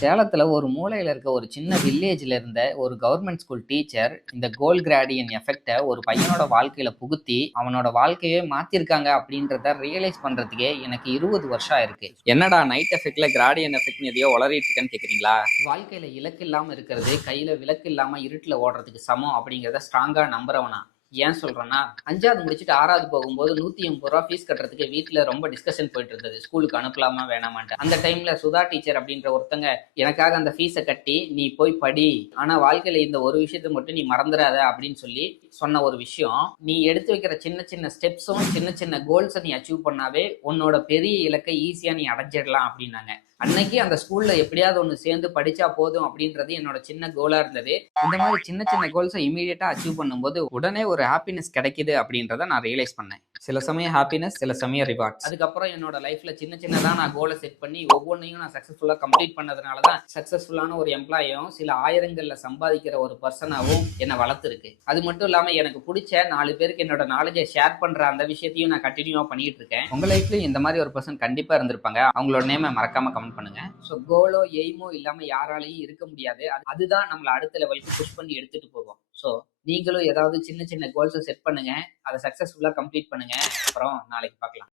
சேலத்துல ஒரு மூலையில இருக்க ஒரு சின்ன வில்லேஜ்ல இருந்த ஒரு கவர்மெண்ட் ஸ்கூல் டீச்சர் இந்த கோல் கிராடியன் எஃபெக்ட ஒரு பையனோட வாழ்க்கையில புகுத்தி அவனோட வாழ்க்கையே மாத்திருக்காங்க அப்படின்றத ரியலைஸ் பண்றதுக்கே எனக்கு 20 வருஷம் ஆயிருக்கு. என்னடா நைட் எஃபெக்ட்ல கிராடியன் எஃபெக்ட் எதையோ உளறிட்டு இருக்கேன்னு கேக்குறீங்களா? வாழ்க்கையில இலக்கு இல்லாம இருக்கிறது கையில விலக்கு இல்லாம இருட்டுல ஓடுறதுக்கு சமம் அப்படிங்கிறத ஸ்ட்ராங்கா நம்புறவனா. ஏன் சொல்றேன்னா, 5வது முடிச்சுட்டு 6வது போகும்போது 180 ரூபா ஃபீஸ் கட்டுறதுக்கு வீட்ல ரொம்ப டிஸ்கஷன் போயிட்டு இருந்தது. ஸ்கூலுக்கு அனுப்பலாமா வேணாமான்ட்டு. அந்த டைம்ல சுதா டீச்சர் அப்படின்ற ஒருத்தங்க எனக்காக அந்த ஃபீஸை கட்டி நீ போய் படி, ஆனா வாழ்க்கையில இந்த ஒரு விஷயத்தை மட்டும் நீ மறந்துடாத அப்படின்னு சொல்லி சொன்ன ஒரு விஷயம், நீ எடுத்து வைக்கிற சின்ன சின்ன ஸ்டெப்ஸும் சின்ன சின்ன கோல்ஸை நீ அச்சீவ் பண்ணாவே உன்னோட பெரிய இலக்கை ஈஸியா நீ அடைஞ்சிடலாம் அப்படின்னாங்க. அன்னைக்கு அந்த ஸ்கூல்ல எப்படியாவது ஒன்று சேர்ந்து படிச்சா போதும் அப்படின்றது என்னோட சின்ன கோலா இருந்தது. இந்த மாதிரி சின்ன சின்ன கோல்ஸை இமீடியட்டா அச்சீவ் பண்ணும்போது உடனே ஒரு ஹாப்பினஸ் கிடைக்குது அப்படின்றத நான் ரியலைஸ் பண்ணேன். சில சமயம் ஹாப்பினஸ், சில சமயம் ரிவார்ட்ஸ். அதுக்கப்புறம் என்னோட லைஃப்ல சின்ன சின்னதா நான் கோலை செட் பண்ணி ஒவ்வொன்றையும் நான் சக்சஸ்ஃபுல்லா கம்ப்ளீட் பண்ணதுனால தான் சக்சஸ்ஃபுல்லான ஒரு எம்ப்ளாயும் சில ஆயிரங்கள்ல சம்பாதிக்கிற ஒரு பர்சனாவும் என்னை வளர்த்துருக்கு. அது மட்டும் இல்லாம எனக்கு பிடிச்ச 4 பேருக்கு என்னோட நாலேஜை ஷேர் பண்ற அந்த விஷயத்தையும் நான் கண்டினியூவா பண்ணிட்டு இருக்கேன். உங்க லைஃப்லயும் இந்த மாதிரி ஒரு பர்சன் கண்டிப்பா இருந்திருப்பாங்க. அவங்களோட நேமை மறக்காம கமெண்ட் பண்ணுங்க. ஸோ கோலோ எய்மோ இல்லாம யாராலையும் இருக்க முடியாது. அதுதான் நம்மளை அடுத்த லெவலுக்கு புஷ் பண்ணி எடுத்துட்டு போகும். ஸோ நீங்களும் ஏதாவது சின்ன சின்ன கோல்ஸை செட் பண்ணுங்க, அதை சக்சஸ்ஃபுல்லா கம்ப்ளீட் பண்ணுங்க. அப்புறம் நாளைக்கு பார்க்கலாம்.